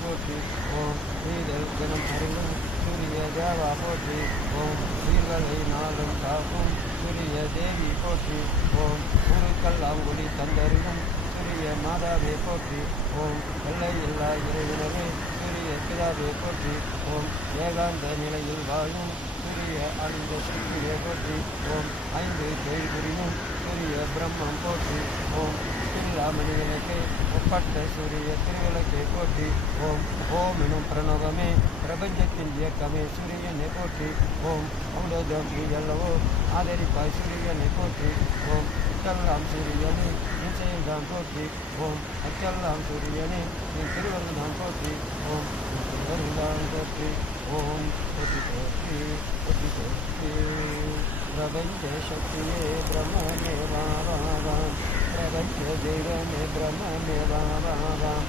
போற்றி ஓம் நீதல் தினம் அருளும் சூரிய தேவா போற்றி ஓம் உயிர்களை நாளும் காக்கும் சூரிய தேவி போற்றி ஓம் ஊருக்கெல்லாம் ஒளி தந்தருளும் சூரிய மாதாவே போற்றி ஓம் எல்லை இல்லா இறைவனவே சூரிய பிதாவே போற்றி ஓம் ஏகாந்த நிலையில் வாழும் சூரிய அழிந்த சூரிய போற்றி ஓம் ஐந்து தொழில் புரியும் சூரிய பிரம்மம் போற்றி ஓம் எல்லா மனிதனுக்கு ஒப்பட்ட சூரிய திருவிளக்கை போற்றி ஓம் ஓம் எனும் பிரணவமே பிரபஞ்சத்தின் இயக்கமே சூரியனை போற்றி ஓம் அமுதம் அல்லவோ ஆதரிப்பாய் சூரியனை போற்றி ஓம் அச்செல்லாம் சூரியனே நீ செயல்தான் போற்றி ஓம் அச்செல்லாம் சூரியனே நீ திருவருள்தான் போற்றி ஓம் திருவருள்தான் போற்றி ஓம் போற்றி போற்றி போற்றி போற்றி பிரபஞ்ச சக்தியே பிரம்மமே வாவாம் பிரபஞ்ச தெய்வமே பிரம்மமே வாவாம்